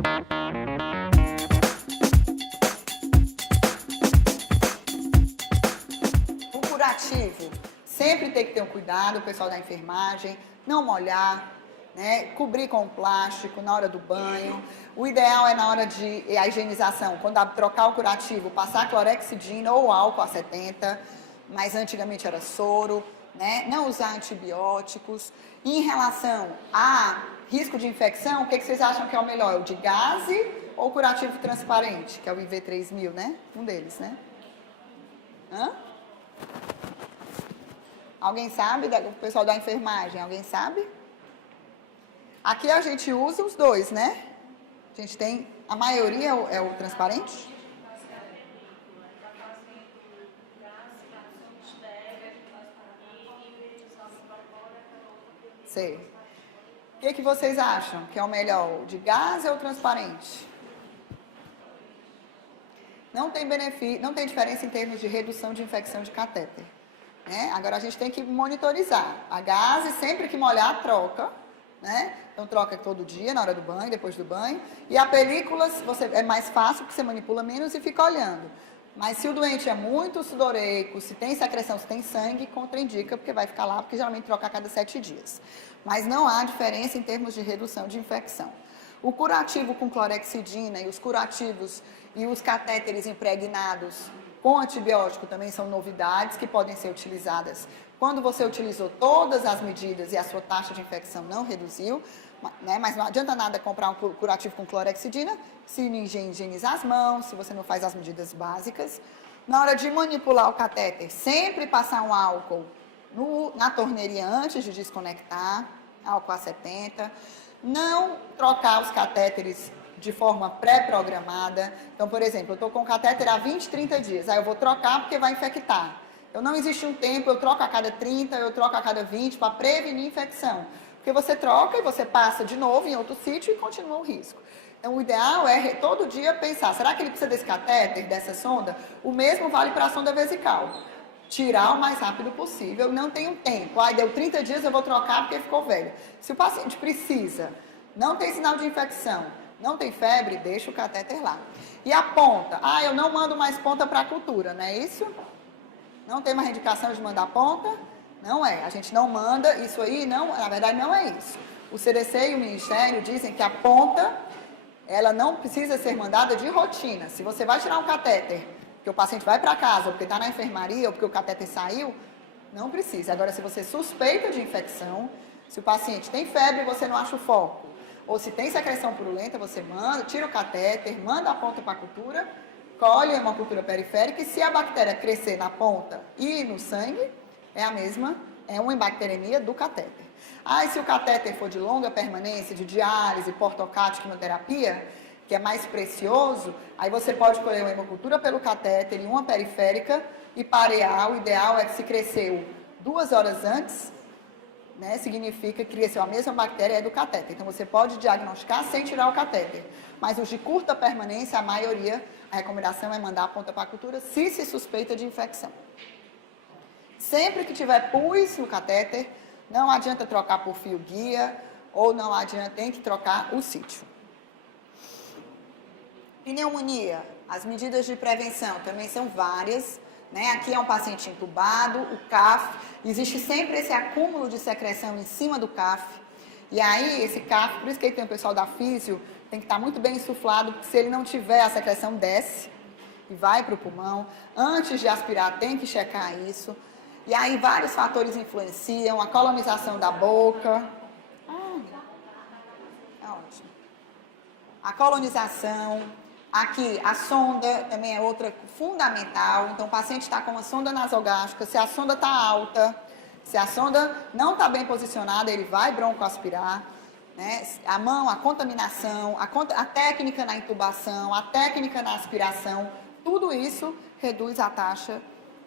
O curativo, sempre tem que ter um cuidado, o pessoal da enfermagem, não molhar, né? Cobrir com plástico na hora do banho. O ideal é na hora de a higienização, quando trocar o curativo, passar clorexidina ou álcool a 70, mas antigamente era soro, né? Não usar antibióticos. E em relação a risco de infecção, o que vocês acham que é o melhor? O de gaze ou o curativo transparente, que é o IV3000, né? Um deles, né? Hã? Alguém sabe? O pessoal da enfermagem, alguém sabe? Aqui a gente usa os dois, né? A gente tem, a maioria é o transparente? Sei. O que vocês acham que é o melhor, o de gás ou o transparente? Não tem benefício, não tem diferença em termos de redução de infecção de catéter. Né? Agora a gente tem que monitorizar. A gás, sempre que molhar, troca. Né? Então troca todo dia, na hora do banho, depois do banho. E a película é mais fácil, porque você manipula menos e fica olhando. Mas se o doente é muito sudoreico, se tem secreção, se tem sangue, contraindica, porque vai ficar lá, porque geralmente troca a cada 7 dias. Mas não há diferença em termos de redução de infecção. O curativo com clorexidina e os curativos e os catéteres impregnados com antibiótico também são novidades que podem ser utilizadas quando você utilizou todas as medidas e a sua taxa de infecção não reduziu, né? Mas não adianta nada comprar um curativo com clorexidina se não higienizar as mãos, se você não faz as medidas básicas. Na hora de manipular o catéter, sempre passar um álcool na torneirinha antes de desconectar, álcool a 70. Não trocar os catéteres de forma pré-programada. Então, por exemplo, eu estou com o catéter há 20, 30 dias, aí eu vou trocar porque vai infectar. Então, não existe um tempo, eu troco a cada 30, eu troco a cada 20 para prevenir infecção. Porque você troca e você passa de novo em outro sítio e continua o risco. Então, o ideal é todo dia pensar, será que ele precisa desse catéter, dessa sonda? O mesmo vale para a sonda vesical. Tirar o mais rápido possível, não tem um tempo. Deu 30 dias, eu vou trocar porque ficou velho. Se o paciente precisa, não tem sinal de infecção, não tem febre, deixa o catéter lá. E a ponta? Eu não mando mais ponta para a cultura, não é isso? Não tem mais indicação de mandar ponta? Não é. A gente não manda, isso aí, não, na verdade, não é isso. O CDC e o Ministério dizem que a ponta, ela não precisa ser mandada de rotina. Se você vai tirar um catéter, porque o paciente vai para casa, ou porque está na enfermaria, ou porque o catéter saiu, não precisa. Agora, se você suspeita de infecção, se o paciente tem febre e você não acha o foco, ou se tem secreção purulenta, você manda, tira o catéter, manda a ponta para a cultura, colhe uma cultura periférica, e se a bactéria crescer na ponta e no sangue, é a mesma, é uma embacteremia do catéter. E se o catéter for de longa permanência, de diálise, portocate, quimioterapia, que é mais precioso, aí você pode colher uma hemocultura pelo catéter e uma periférica e parear. O ideal é que se cresceu 2 horas antes, né, significa que cresceu a mesma bactéria é do catéter. Então, você pode diagnosticar sem tirar o catéter. Mas os de curta permanência, a maioria, a recomendação é mandar a ponta para a cultura se suspeita de infecção. Sempre que tiver pus no catéter, não adianta trocar por fio guia ou não adianta, tem que trocar o sítio. Pneumonia, as medidas de prevenção também são várias, né? Aqui é um paciente entubado, o CAF, existe sempre esse acúmulo de secreção em cima do CAF, e aí esse CAF, por isso que aí tem o pessoal da físio, tem que estar muito bem insuflado, porque se ele não tiver, a secreção desce e vai para o pulmão. Antes de aspirar, tem que checar isso. E aí vários fatores influenciam, a colonização da boca. É ótimo. A colonização. Aqui, a sonda também é outra fundamental. Então, o paciente está com uma sonda nasogástrica, se a sonda está alta, se a sonda não está bem posicionada, ele vai broncoaspirar. Né? A mão, a contaminação, a técnica na intubação, a técnica na aspiração, tudo isso reduz a taxa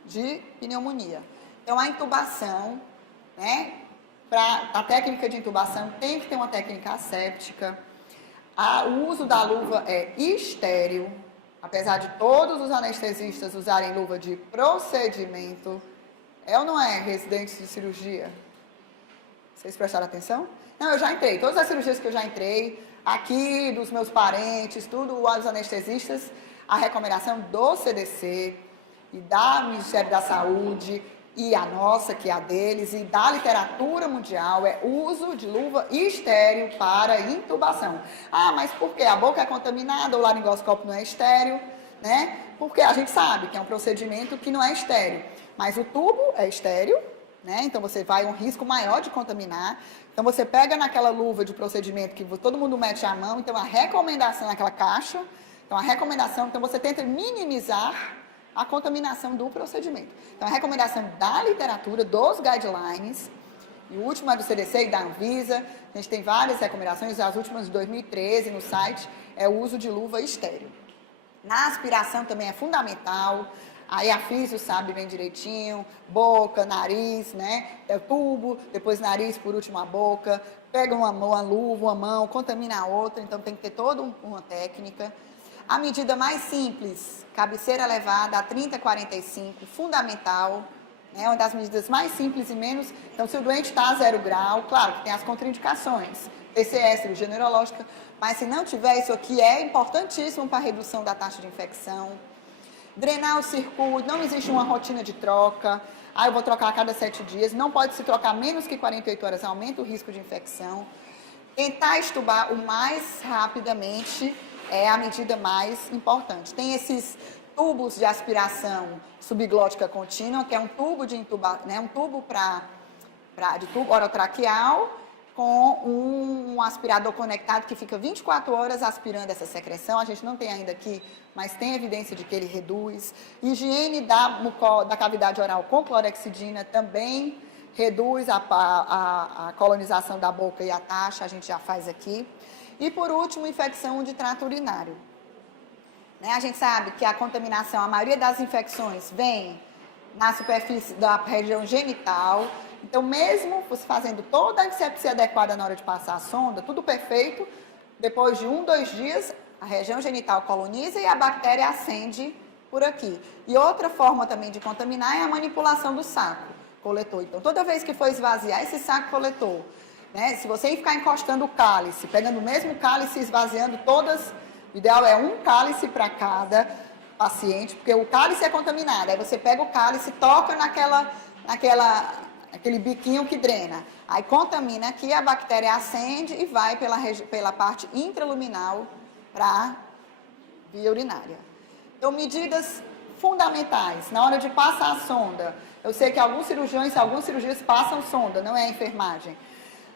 de pneumonia. Então, a intubação, né? A técnica de intubação tem que ter uma técnica asséptica. O uso da luva é estéril, apesar de todos os anestesistas usarem luva de procedimento. É ou não é, residentes de cirurgia? Vocês prestaram atenção? Não, eu já entrei. Todas as cirurgias que eu já entrei, aqui dos meus parentes, tudo, os anestesistas, a recomendação do CDC e da Ministério da Saúde e a nossa, que é a deles, e da literatura mundial, é uso de luva estéril para intubação. Ah, mas por quê? A boca é contaminada, o laringoscópio não é estéril, né? Porque a gente sabe que é um procedimento que não é estéril, mas o tubo é estéril, né? Então você vai um risco maior de contaminar. Então você pega naquela luva de procedimento que todo mundo mete a mão, então a recomendação naquela caixa, então a recomendação, então você tenta minimizar a contaminação do procedimento. Então a recomendação da literatura, dos guidelines, e o último é do CDC e da Anvisa, a gente tem várias recomendações, as últimas de 2013 no site, é o uso de luva estéril. Na aspiração também é fundamental. Aí a físio sabe bem direitinho, boca, nariz, né? É o tubo, depois nariz, por último a boca. Pega uma luva, uma mão, contamina a outra, então tem que ter toda uma técnica. A medida mais simples, cabeceira elevada a 30-45, fundamental, né? Uma das medidas mais simples e menos. Então, se o doente está a 0 grau, claro que tem as contraindicações, TCE, cirurgia neurológica, mas se não tiver, isso aqui é importantíssimo para a redução da taxa de infecção. Drenar o circuito, não existe uma rotina de troca. Ah, eu vou trocar a cada 7 dias. Não pode se trocar menos que 48 horas, aumenta o risco de infecção. Tentar estubar o mais rapidamente é a medida mais importante. Tem esses tubos de aspiração subglótica contínua, que é um tubo de intubação, né, um tubo de tubo orotraqueal, com um aspirador conectado que fica 24 horas aspirando essa secreção. A gente não tem ainda aqui, mas tem evidência de que ele reduz. Higiene da cavidade oral com clorexidina também reduz a colonização da boca e a taxa, a gente já faz aqui. E, por último, infecção de trato urinário. Né? A gente sabe que a contaminação, a maioria das infecções vem na superfície da região genital. Então, mesmo você fazendo toda a antisepsia adequada na hora de passar a sonda, tudo perfeito, depois de 1-2 dias, a região genital coloniza e a bactéria ascende por aqui. E outra forma também de contaminar é a manipulação do saco coletor. Então, toda vez que for esvaziar esse saco coletor, né, se você ficar encostando o cálice, pegando o mesmo cálice e esvaziando todas, o ideal é um cálice para cada paciente, porque o cálice é contaminado. Aí você pega o cálice, toca aquele biquinho que drena. Aí contamina aqui, a bactéria ascende e vai pela parte intraluminal para a via urinária. Então, medidas fundamentais. Na hora de passar a sonda, eu sei que alguns cirurgias passam sonda, não é a enfermagem.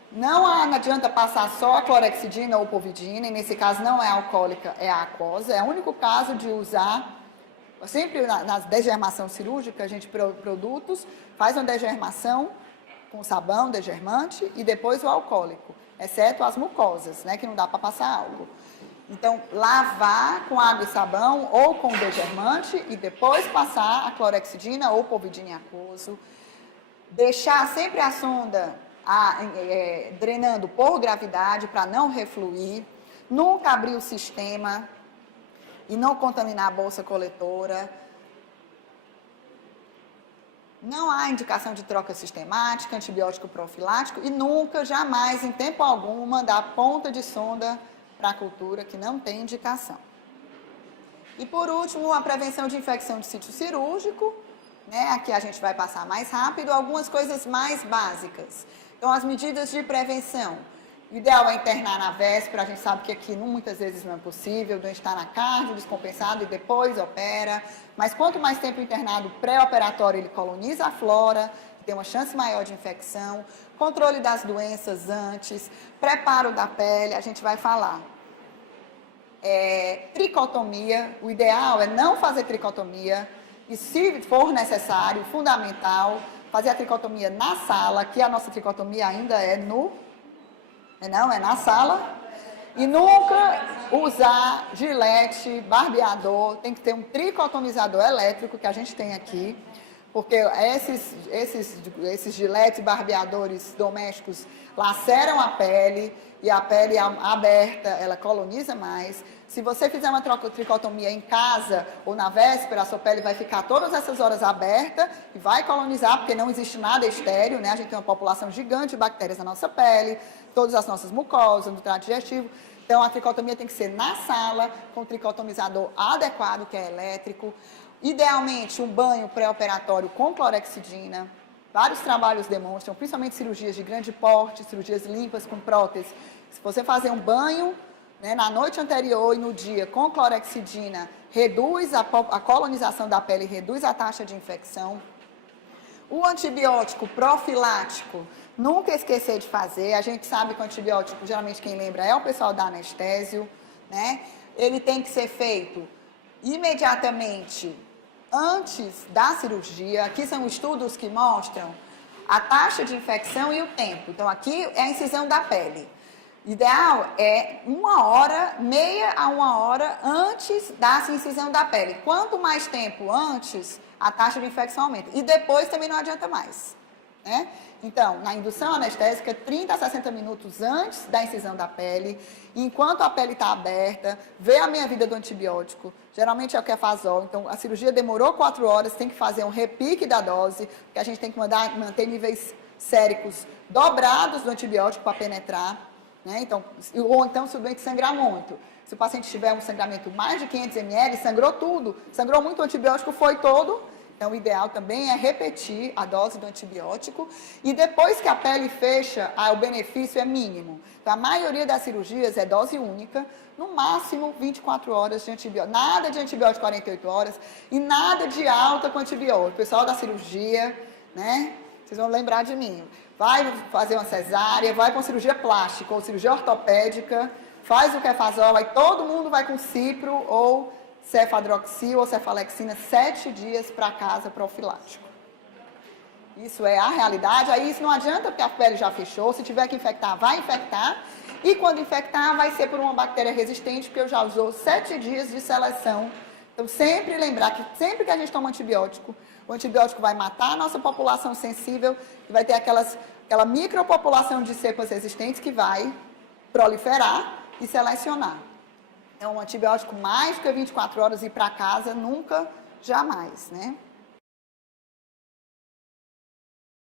Não adianta passar só a clorexidina ou povidina, e nesse caso não é alcoólica, é a aquosa. É o único caso de usar, sempre na degermação cirúrgica, a gente produtos, faz uma degermação com sabão, degermante, e depois o alcoólico, exceto as mucosas, né, que não dá para passar álcool. Então, lavar com água e sabão ou com degermante e depois passar a clorexidina ou povidina em aquoso. Deixar sempre a sonda drenando por gravidade para não refluir. Nunca abrir o sistema e não contaminar a bolsa coletora. Não há indicação de troca sistemática, antibiótico profilático e nunca, jamais, em tempo algum, mandar ponta de sonda para a cultura que não tem indicação. E por último, a prevenção de infecção de sítio cirúrgico, né? Aqui a gente vai passar mais rápido, algumas coisas mais básicas. Então, as medidas de prevenção. O ideal é internar na véspera, a gente sabe que aqui muitas vezes não é possível, o doente está na cardio, descompensado e depois opera. Mas quanto mais tempo internado pré-operatório, ele coloniza a flora, tem uma chance maior de infecção, controle das doenças antes, preparo da pele, a gente vai falar. Tricotomia, o ideal é não fazer tricotomia, e se for necessário, fundamental, fazer a tricotomia na sala, que a nossa tricotomia ainda é na sala. E nunca usar gilete, barbeador, tem que ter um tricotomizador elétrico, que a gente tem aqui, porque esses giletes, barbeadores domésticos laceram a pele, e a pele aberta, ela coloniza mais. Se você fizer uma tricotomia em casa ou na véspera, a sua pele vai ficar todas essas horas aberta e vai colonizar, porque não existe nada estéril, né? A gente tem uma população gigante de bactérias na nossa pele, todas as nossas mucosas, no trato digestivo. Então, a tricotomia tem que ser na sala, com o tricotomizador adequado, que é elétrico. Idealmente, um banho pré-operatório com clorexidina. Vários trabalhos demonstram, principalmente cirurgias de grande porte, cirurgias limpas com prótese. Se você fazer um banho, né, na noite anterior e no dia com clorexidina, reduz a colonização da pele, reduz a taxa de infecção. O antibiótico profilático, nunca esquecer de fazer. A gente sabe que o antibiótico, geralmente quem lembra é o pessoal da anestésio, né? Ele tem que ser feito imediatamente antes da cirurgia. Aqui são estudos que mostram a taxa de infecção e o tempo. Então, aqui é a incisão da pele. Ideal é 1h, meia a 1h antes da incisão da pele. Quanto mais tempo antes, a taxa de infecção aumenta. E depois também não adianta mais, né? Então, na indução anestésica, 30 a 60 minutos antes da incisão da pele, enquanto a pele está aberta, vê a meia-vida do antibiótico, geralmente é o Kefazol. Então, a cirurgia demorou 4 horas, tem que fazer um repique da dose, porque a gente tem que manter níveis séricos dobrados do antibiótico para penetrar, né? Então, ou então, se o doente sangrar muito. Se o paciente tiver um sangramento mais de 500 ml, sangrou tudo, sangrou muito, o antibiótico foi todo. Então, o ideal também é repetir a dose do antibiótico. E depois que a pele fecha, o benefício é mínimo. Então, a maioria das cirurgias é dose única, no máximo 24 horas de antibiótico. Nada de antibiótico 48 horas e nada de alta com antibiótico. O pessoal da cirurgia, né? Vocês vão lembrar de mim. Vai fazer uma cesárea, vai para uma cirurgia plástica ou cirurgia ortopédica, faz o Kefazol, aí todo mundo vai com cipro ou cefadroxil ou cefalexina 7 dias para casa profilático. Isso é a realidade. Aí isso não adianta porque a pele já fechou. Se tiver que infectar, vai infectar. E quando infectar, vai ser por uma bactéria resistente, porque eu já usou 7 dias de seleção. Então, sempre lembrar que sempre que a gente toma antibiótico, o antibiótico vai matar a nossa população sensível e vai ter aquela micropopulação de cepas resistentes que vai proliferar e selecionar. Então, um antibiótico mais do que 24 horas ir para casa, nunca, jamais, né?